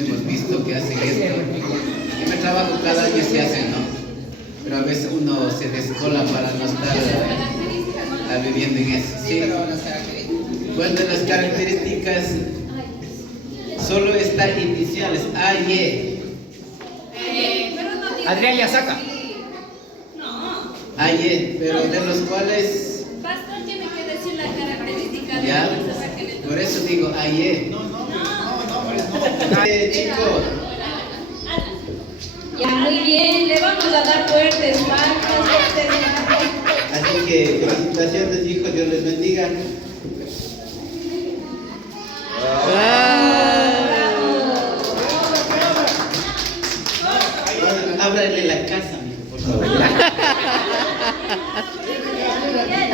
hemos visto que hacen esto. En el trabajo cada año se hace, ¿no? Pero a veces uno se descola para no estar viviendo en eso. ¿Sí? Bueno, de las características solo está iniciales, A y E. Adrián ya saca. A y E, pero de los cuales... Pastor tiene que decir la característica de Ya, la persona que le toca. por eso digo A y E. Chicos, Ya, muy bien, le vamos a dar fuertes palmas, fuertes palmas. así que felicitaciones, hijos, Dios les bendiga. Ábrale la casa, mijo, por favor.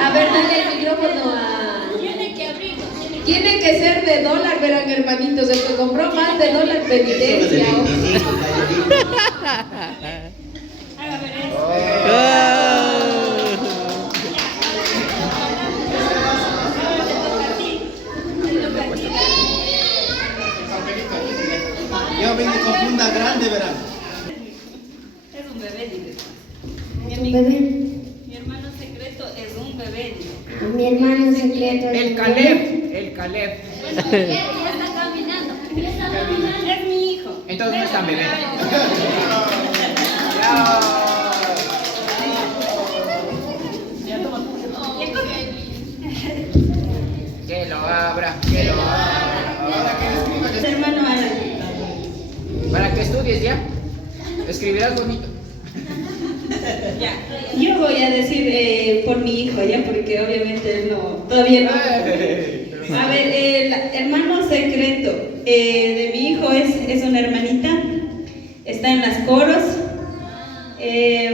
A ver, dale el micrófono a... Tiene que ser de dólar, verán, hermanitos. El que compró más de dólar, Eso de penitencia. 25, yo vine con funda grande, verán. Es un bebé, dice. Un bebé. Mi hermano secreto es un bebé, dice. Mi hermano secreto es El un Caleb. bebé. El Caleb. Ya está caminando. Es mi hijo. Entonces no están bebé. Que lo abra, que lo abra. Hermano Alan. Para que estudies ya. Escribirás bonito. Ya. Yo voy a decir por mi hijo, ya, porque obviamente él no, todavía no. A ver, el hermano secreto de mi hijo es una hermanita, está en las coros, es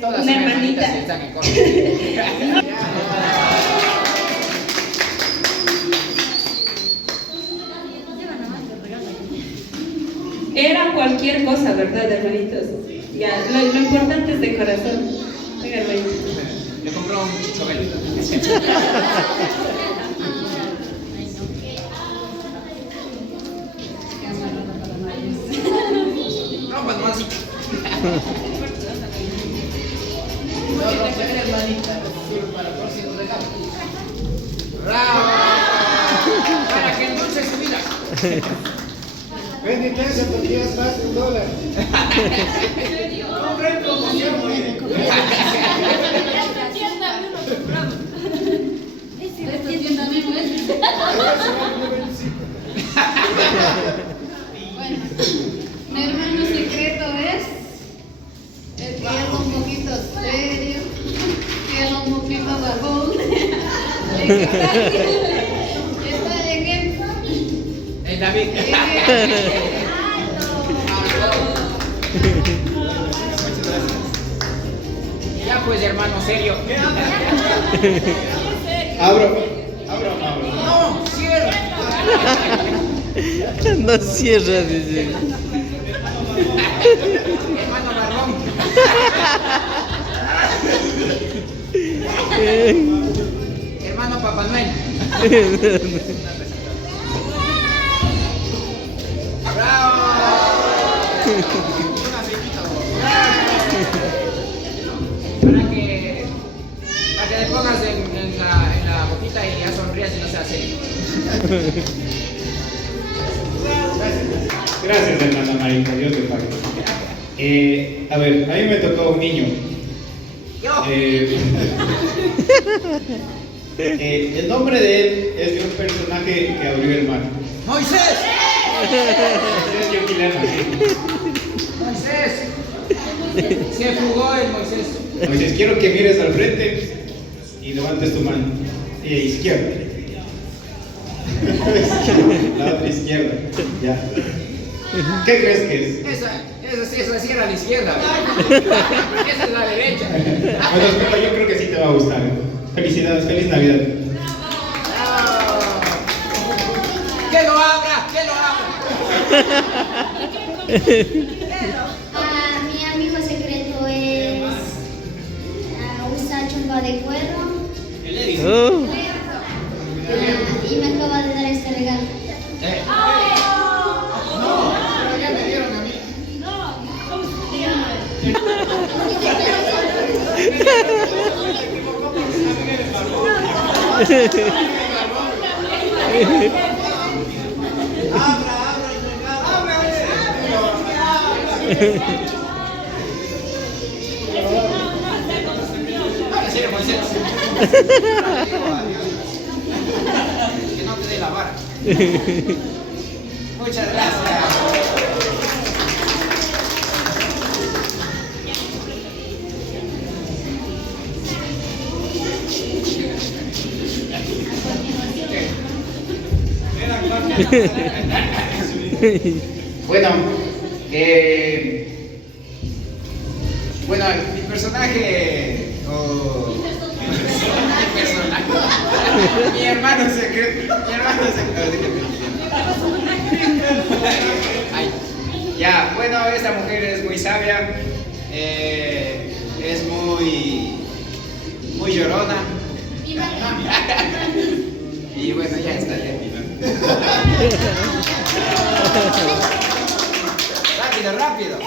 Todas una son hermanitas hermanita. y están en coro. Era cualquier cosa, ¿verdad, hermanitos? Ya, lo importante es de corazón. Venga, hermanito. Le compró un chichobelo. Rompa nomás. No, romper, hermanita, para el próximo regalo. ¡Bravo! Para que endulce su vida. Penitencia porque es más de $1. Compra en promoción, oye. Mi hermano secreto es el que es un poquito serio, que es un poquito bajón, el que está en el David. Ya pues, hermano, serio. Abro. No, cierra. No cierra, dice. Hermano marrón. Hermano Papá Noel. ¡Bravo! Para que le pongas en la boquita y ya sonrías y no seas serio. Gracias, hermana Marita, Dios te pague. A ver, a mí me tocó un niño. El nombre de él es de un personaje que abrió el mar. ¡Moisés! Es Yoquilana, sí. ¡Moisés! Se fugó el Moisés. Moisés, quiero que mires al frente y levantes tu mano. Izquierda. La otra izquierda. Ya. ¿Qué crees que es? Esa sí es la sierra a la izquierda. Esa es la derecha. Bueno, yo creo que sí te va a gustar. Felicidades, feliz Navidad. ¡Que lo abra! ¡Que lo abra! Mi amigo secreto es usa chompa de cuero Oh. y me acaba de dar este regalo. Que no te dé la vara. Muchas gracias. Bueno, Bueno, mi personaje. Mi hermano secreto. Mi hermano secreto. Ay. Ya, bueno, esta mujer es muy sabia. Es muy llorona. Y bueno, ya está, ya. Rápido, rápido.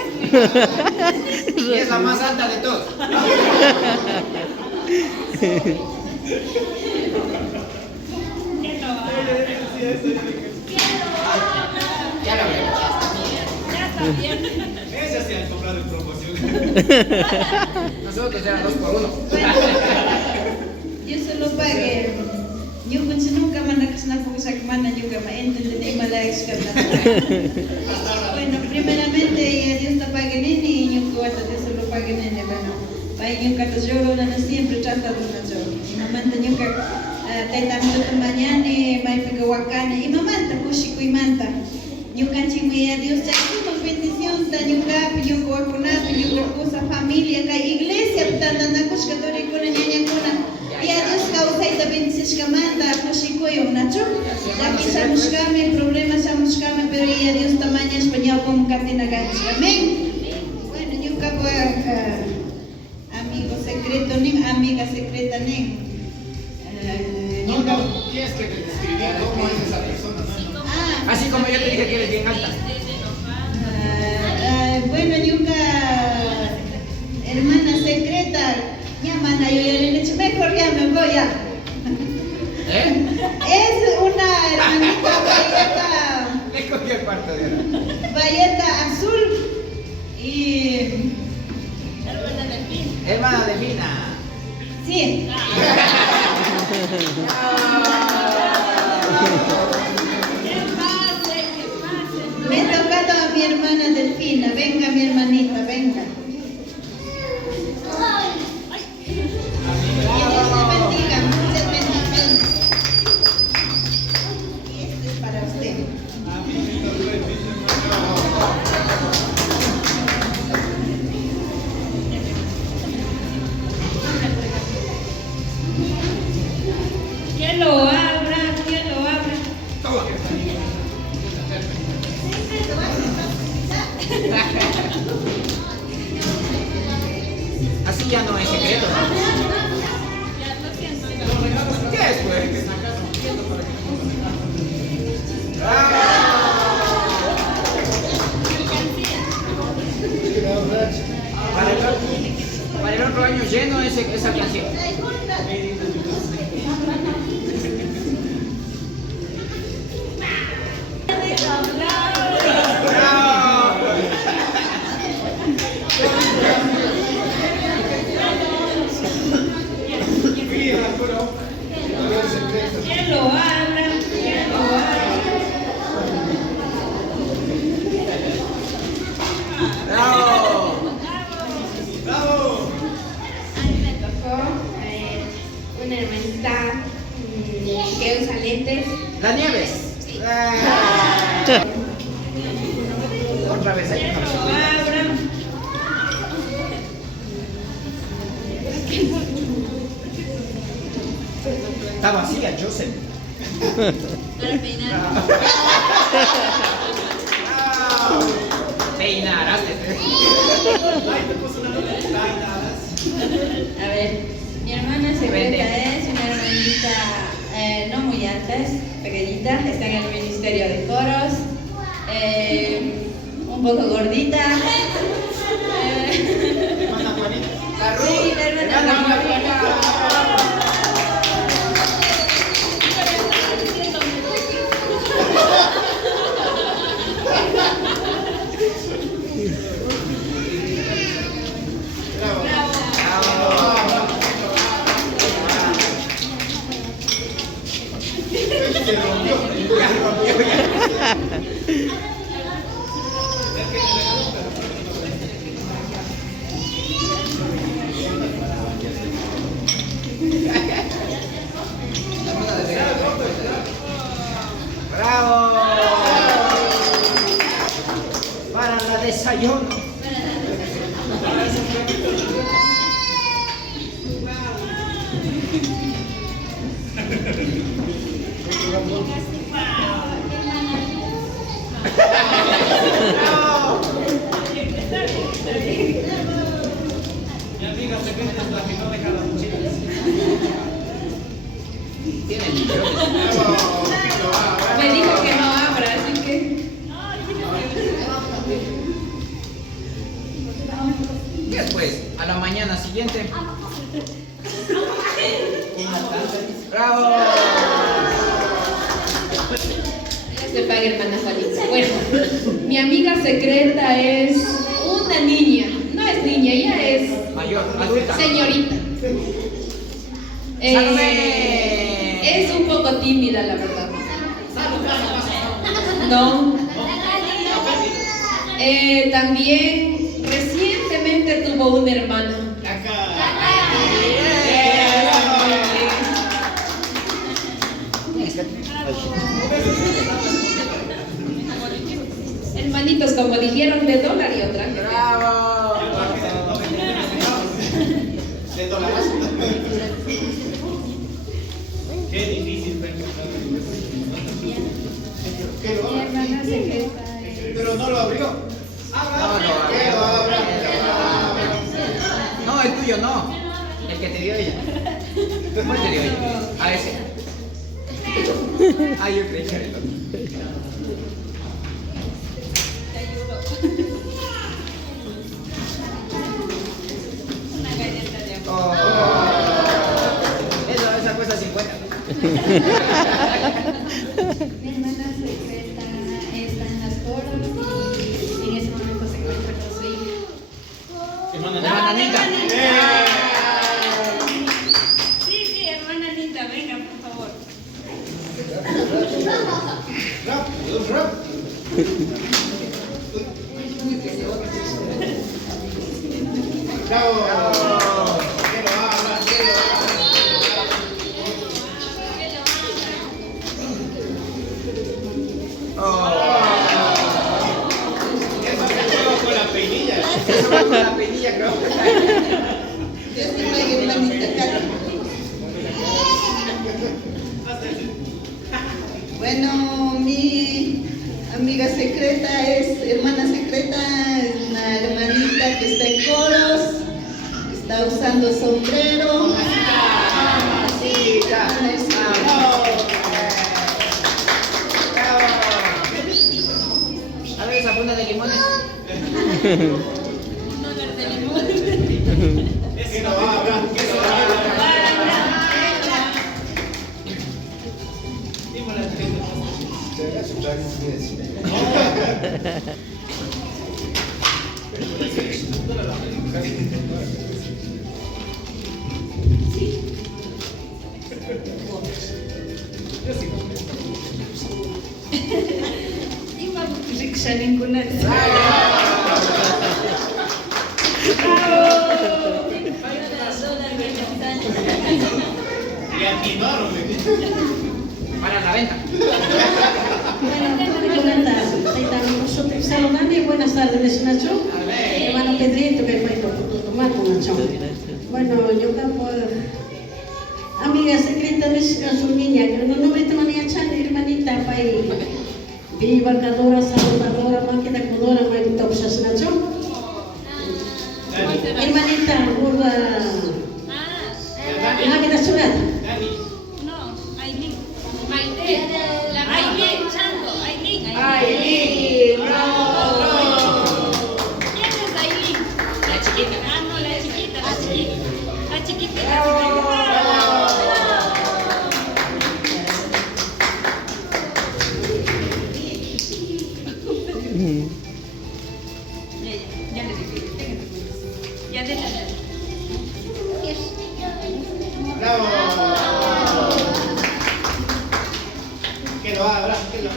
Y es la más alta de todos. Ya la veo. Ese sí ha comprado en promoción. Nosotros eran 2 por 1. Yo solo pagué. Yo nunca me mana yo me entendí mal Bueno, primeramente Dios te pague nene y yo cuata Dios solo pague nene, bueno. Pai yo que te lloro la siempre trata de una lloro. Y mamá te yo que te tanto mañana mai fica wakana y mamá te kushiko y manta. Yo canchimia Dios te con bendición ta yo que yo coacunato yo cosa familia que iglesia tanda na kushkatori con ñaña kuna. Y a Dios causa y también se manda kushiko y nacho. Ya que sabemos que problemas sabemos que pero y a Dios tamaño español como catena gancho. Amén. Bueno, yo capo amigo secreto ni amiga secreta ni. Tienes que describir cómo es esa persona, ¿no? Así como yo te dije que eres bien alta. Bueno, Yuka, hermana secreta, ya mana, yo ya le he dicho, mejor ya me voy ya. Es una hermanita Le cogí el cuarto de hora. valleta azul y... Hermana de Mina. Sí. Me he tocado a mi hermana Delfina. Venga, mi hermanita, venga. Que Dios te bendiga, muchas bendiciones. Y este es para usted. Que lo abra, que lo abra. Así ya no es secreto, ¿no? ¿Qué es, pues? Para el otro año lleno esa canción. Que lo abra, que lo abra. ¡Bravo! A mí me tocó una hermanita que usa lentes. ¿La Nieves? Otra vez hay una Que lo abra. Está vacía, Joseph. Para peinar. Peinaraste. A ver, mi hermana secreta es una hermanita no muy alta, es pequeñita, está en el Ministerio de Coros, un poco gordita. Hermana Juanita. Sí, la hermana Juanita. Se rompió. ¡Bravo! Para la desayuno. Mi amiga secreta es la que no deja las mochilas. Me dijo que no abra, así que. Después, a la mañana siguiente. ¡Bravo! Se paga, hermana Juanita. Bueno, mi amiga secreta es una niña. No es niña, ella es Mayor, adulta. señorita. ¡Salve! Es un poco tímida, la verdad. No. También recientemente tuvo una hermana. Hermanitos, como dijeron, de dólar y otra. ¡Bravo! De dólares. Qué difícil fue encontrar. ¿Qué lo Mi hermana secreta Pero no lo abrió. ¿Qué lo abra? No, el tuyo no. El que te dio ella. ¿Cuál te dio ella? A ese. Ah, yo creí que era el otro. Oh. Esa cuesta 50. Mi hermana secreta está en las coros y en ese momento se encuentra con su hija. Hermana Anita. Sí, hermana Anita, venga, por favor. Rap. Bravo. ¿Qué lo abra? ¿Qué lo Eso me juego con la peinilla. Eso va con la peinilla, creo. Bueno, mi amiga secreta es hermana secreta, es una hermanita que está en coros, está usando sombrero. Sí, ya. A ver esa funda de limones. ¿Qué lo abra? ¿Qué lo abra? Le atinaron. Para la venta. Nosotros saludamos y buenas tardes, Nacho. Hermano Pedrito, que fue tomando Nacho. Bueno, yo por amiga secreta de su niña, que no me tengo ni a echar, hermanita, para viva, cadora, salvadora, máquina, codora, máquina, topsas, Nacho. Hermanita, burra. Máquina, chulada. No, Aileen. Maite. La Aileen Chango. Aileen. ¡Aileen! ¿Quién es Aileen? La chiquita. Ah, no, la chiquita. La chiquita. La chiquita. Que lo abra, que lo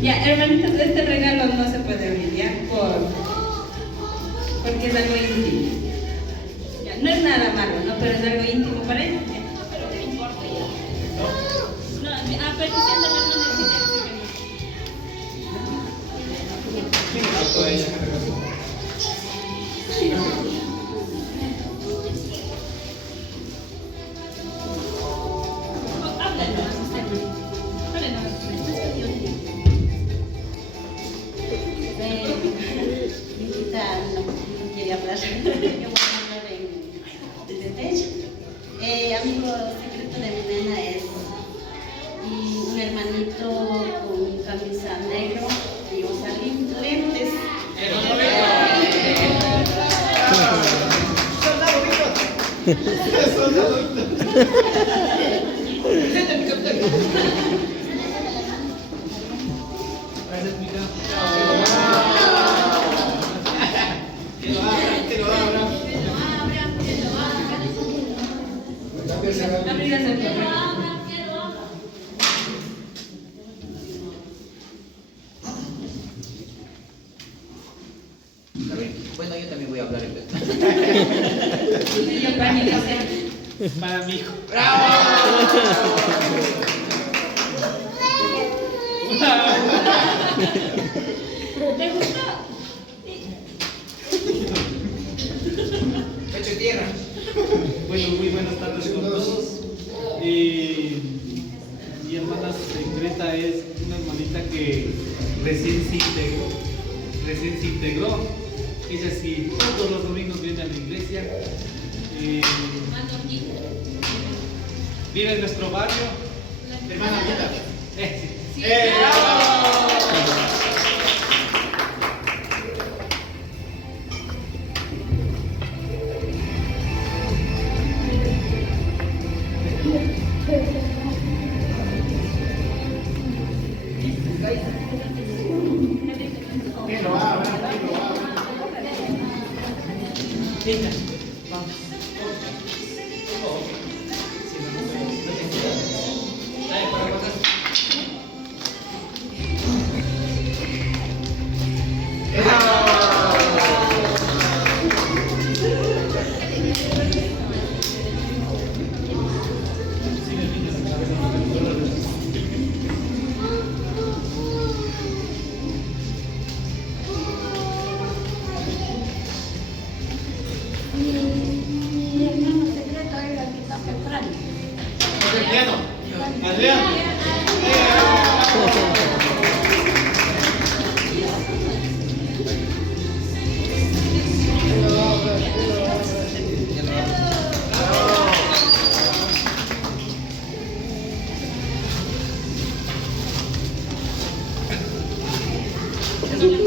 Ya, hermanitos, este regalo no se puede abrir, ¿ya? Porque es algo íntimo. Ya, no es nada malo, ¿no? Pero es algo íntimo para él. Ya. Pero no importa ya. No, a petición de la hermana sí no quiere hablar. Yo voy a hablar en detalles. Amigo secreto de mi nena es un hermanito con camisa negro y usa lentes. Bueno, yo también voy a hablar en vez. para mi hijo. ¿Te gustó? Pecho y tierra. Bueno, muy buenas tardes con todos. Mi hermana secreta es una hermanita que recién se integró. Ella sí, todos los domingos viene a la iglesia. Vive en nuestro barrio. Hermana Vida. Sí. Que lo abra, Venga, vamos. Mi hermano secreto era el que toca el piano. El piano. Adrián.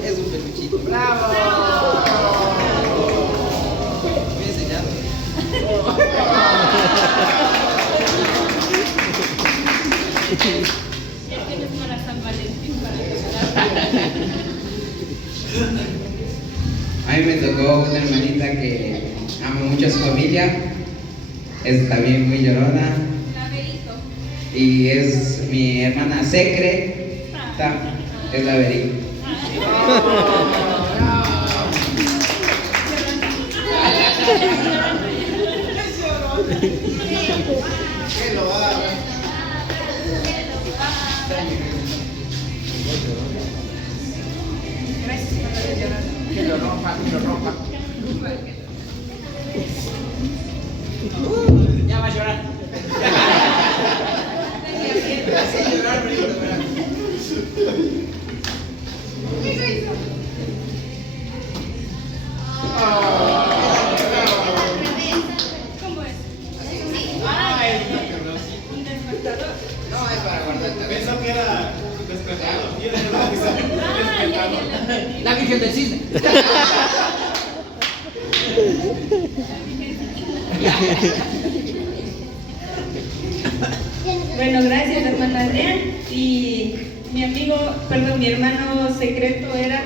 Es un peluchito. ¡Bravo! Voy a enseñar. Ya tienes para San Valentín para A mí me tocó una hermanita que ama mucho a su familia, es también muy llorona y es mi hermana secreta, es la Berico. Que lo haga. Que lo rompa, que lo rompa. Ya va a llorar. Hace llorar, pero ¿Cómo es? Un despertador. no es para guardar. Pensó que era despertador. La Virgen del Cisne. Bueno, gracias, hermana Adrián. Y mi amigo, perdón, mi hermano secreto era.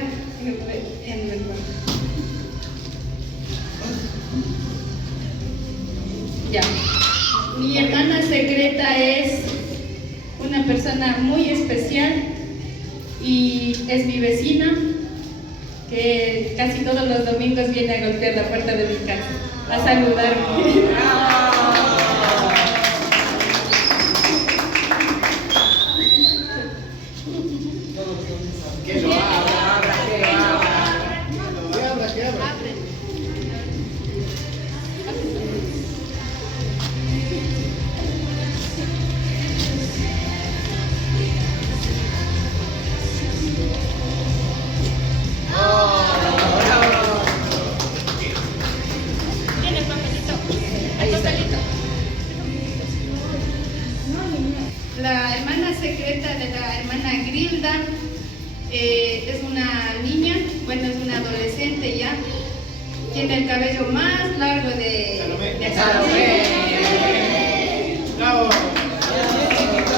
Ya. Mi hermana secreta es una persona muy especial y es mi vecina, que casi todos los domingos viene a golpear la puerta de mi casa, a saludarme. Que lo abra, que lo abra. Que abra. Tiene el papelito. El papelito. La hermana secreta de la hermana Grilda es una niña, bueno, es una adolescente ya. Tiene el cabello más largo de Salomé. Bravo.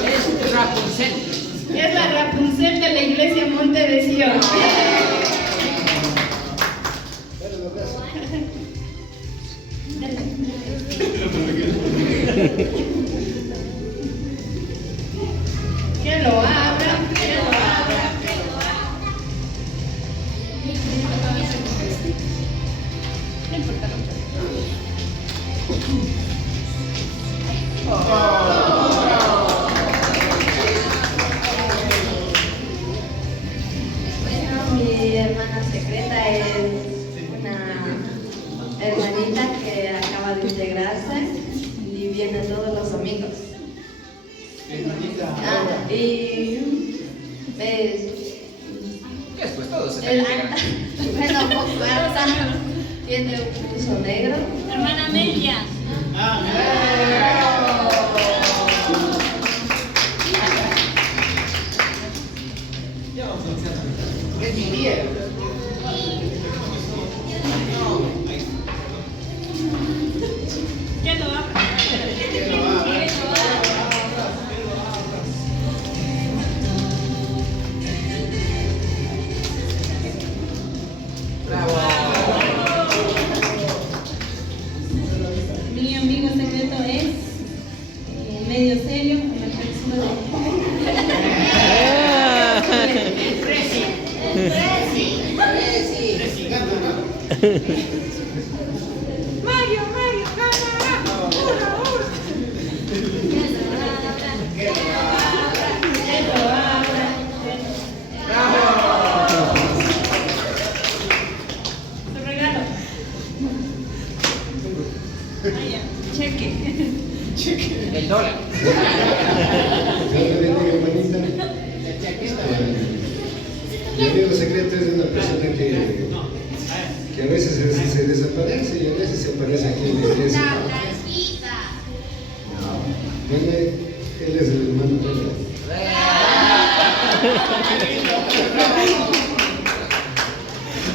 Es Rapunzel. Es la Rapunzel de la iglesia Monte de Sion. Que lo abra, que lo abra. No importa mucho. Mi hermana secreta es una hermanita que acaba de integrarse y viene todos los domingos. Y Después todo se el termina. bueno, poco alta, tiene un buzo negro. Hermana Amelia. Es mi día. Que lo abra. Que lo abra. Bravo. Mi amigo secreto es medio serio, la persona Mario, ganará. Su regalo. Cheque. El dólar. Mi amigo secreto es una persona que a veces se desaparece y a veces se aparece aquí en la iglesia. Bueno, él es el hermano Pedro.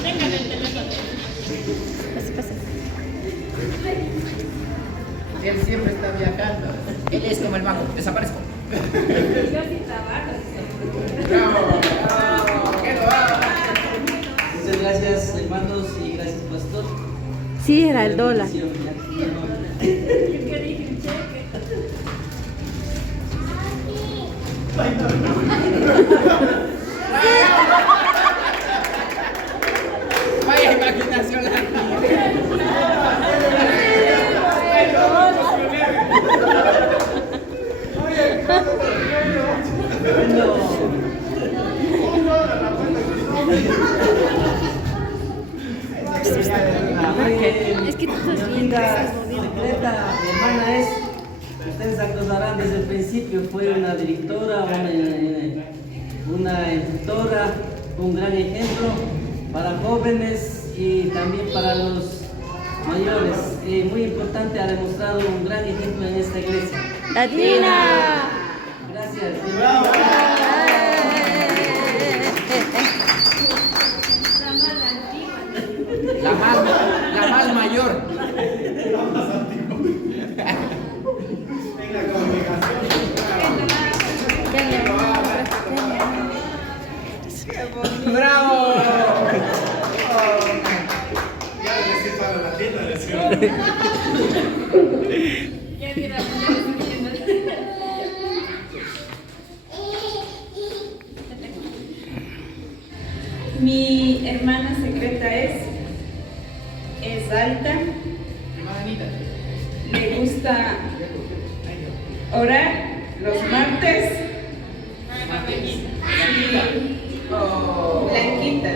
Tengan el teléfono. Él siempre está viajando. Él es como el mago. Desaparezco. Yo sí trabajo. Bravo. Que lo abra. Muchas gracias, hermanos, y gracias, pastor. Sí, era el dólar. Yo quería un cheque. Vaya imaginación la Es que tú estás viendo. Secreta, mi hermana es, ustedes se acordarán desde el principio, fue una directora, una instructora, un gran ejemplo para jóvenes y también para los mayores. Muy importante, ha demostrado un gran ejemplo en esta iglesia. ¡Latina! Gracias. La más mayor. ¡Bravo! Ya mira, orar los martes. O Blanquita.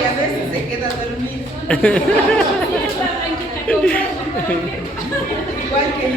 Y a veces se queda dormida. Igual que yo.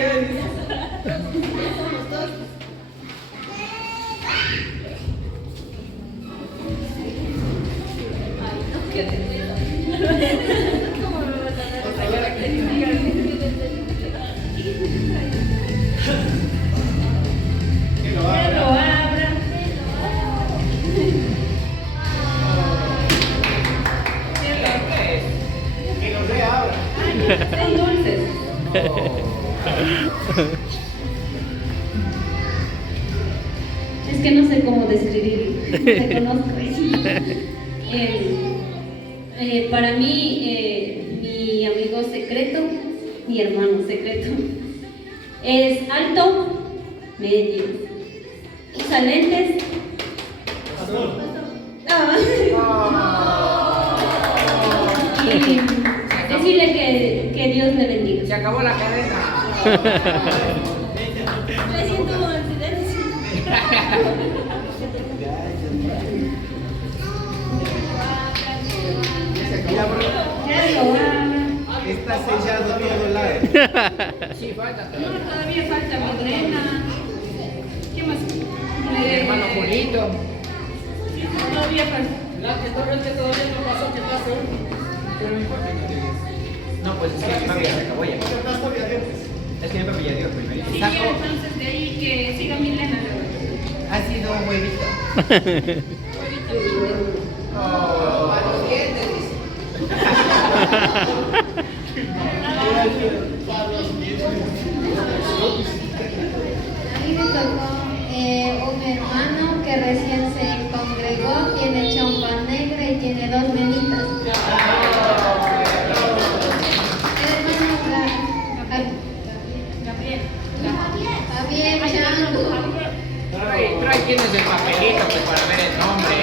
Son dulces. Es que no sé cómo describirlo. Te conozco. Para mí, mi amigo secreto, mi hermano secreto, es alto, medio, usa lentes. Y decirle que Dios le bendiga. Se acabó la cadena. Me siento como en silencio. Está sellado todo el lado. Sí, falta. No, todavía falta Madrena. ¿Qué más? Mi hermano Julito. Todavía falta. La que todavía no pasó, ¿qué pasó? Pero no importa, no digas. No, pues es que mi papi ya se acabó ya. Es que mi papi ya dio primero. Sí, entonces de ahí que siga Milena. Ha sido un huevito. A los dientes, dice. A mí me tocó un hermano que recién se congregó, tiene chompa negra y tiene 2 venitas. El hermano Javier Chango. Trae quién es el papelito pues, para ver el nombre.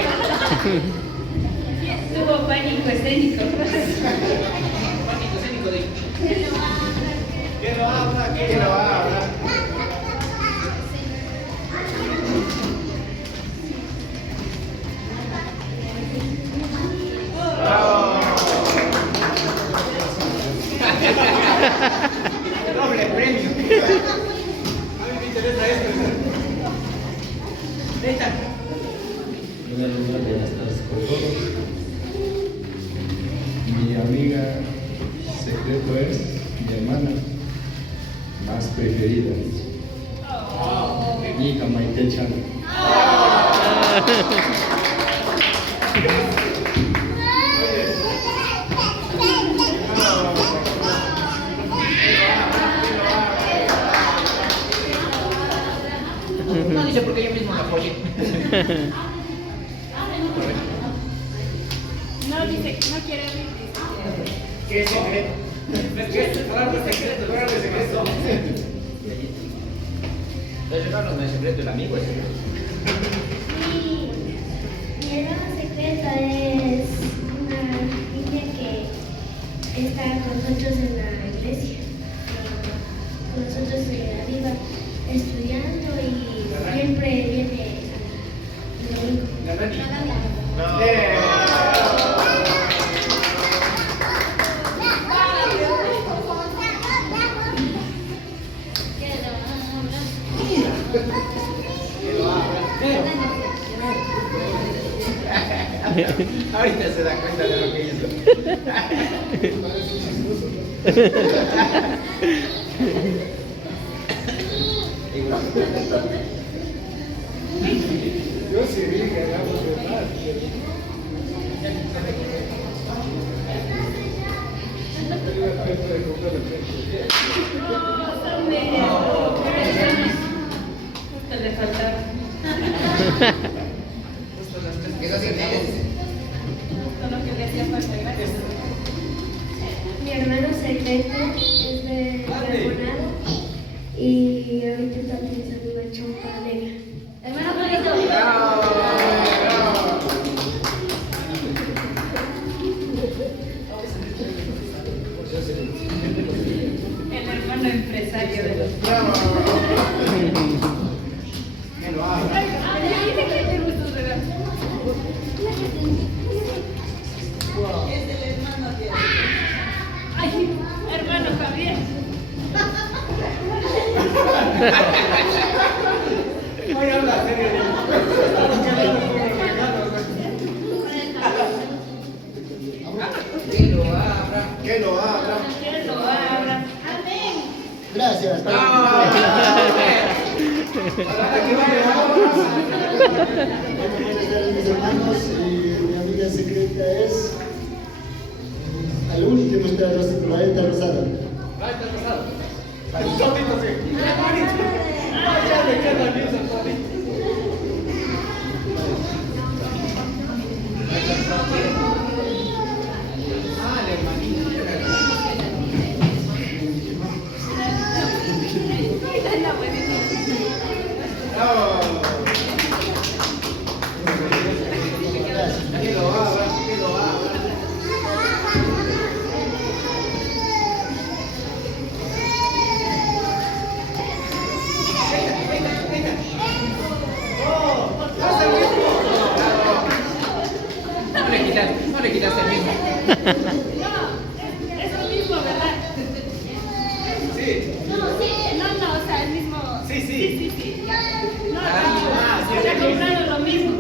Tuvo pánico escénico. Pánico escénico de... ¿Qué lo habla? ¿Qué lo habla? Doble premio. A mí me interesa esto. Ahí está. En primer lugar, buenas tardes con todos. Mi amiga secreto es mi hermana más preferida. Mi hija Maite Chano. No dice porque yo mismo la apoyé. No dice, no quiere abrir. ¿Qué es secreto? Hablar de secreto, hablar de secreto. El regalo no es secreto, el amigo es secreto. Mi hermana secreta es una niña que está con nosotros en la iglesia, con nosotros arriba estudiando y siempre viene el domingo. ¿La Dani? No. Ahorita se da cuenta de lo que hizo. Yo sí vi que hagamos de más. Justo le faltaba. Quedó sin ellos. Justo lo que le hacía falta, gracias. Mi hermano secreto es de Carbonado y ahorita está utilizando una chompa negra. Hermano Juanito. El hermano empresario de los Voy a hablar serio. Que lo abra. Que lo abra. Que lo abra. Amén. Gracias. Buenas tardes, mis hermanos. Mi amiga secreta es al único que nos trae la rosada. Un solito así. Ya le queda bien ese solito. No le quitaste el mismo. Es lo mismo, ¿verdad? Sí. No, o sea, el mismo. Sí. Ya. No, se ha comprado lo mismo.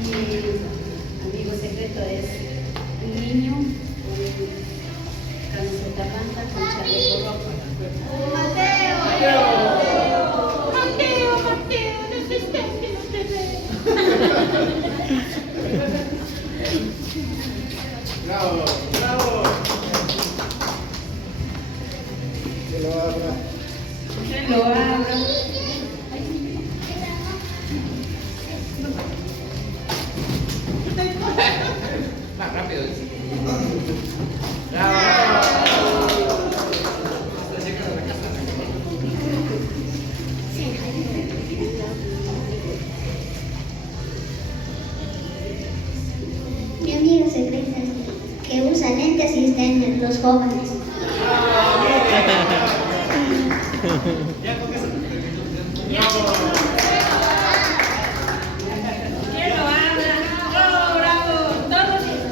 Mi amigo secreto es un niño con camiseta blanca con chaleco rojo. Mateo, no se estés que no te veo. Bravo. Que lo abra. Que lo abra. Más rápido. Mi amiga secreta que usa lentes y está en los jóvenes. Ya con eso. Que lo abra. Oh, bravo.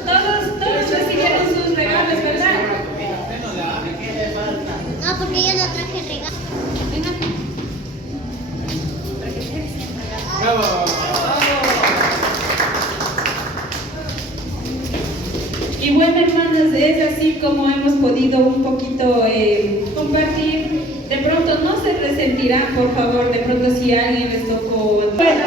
Todos recibieron sus regalos, ¿verdad? No, porque yo no traje regalo. Venga. Bravo. Y bueno, hermanas, es así como hemos podido un poquito compartir. De pronto no se resentirán, por favor, de pronto si a alguien les tocó. Bueno,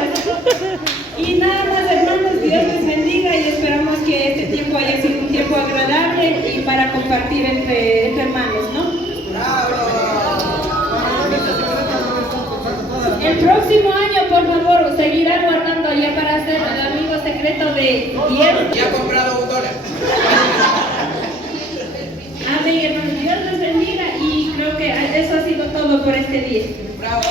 y nada más, hermanos, Dios les bendiga y esperamos que este tiempo haya sido un tiempo agradable y para compartir entre hermanos, ¿no? El próximo año, por favor, seguirán guardando ya para hacer el amigo secreto de 10. Ya ha comprado $1. Amén, hermanos. Dios les bendiga y creo que eso ha sido todo por este día. Bravo.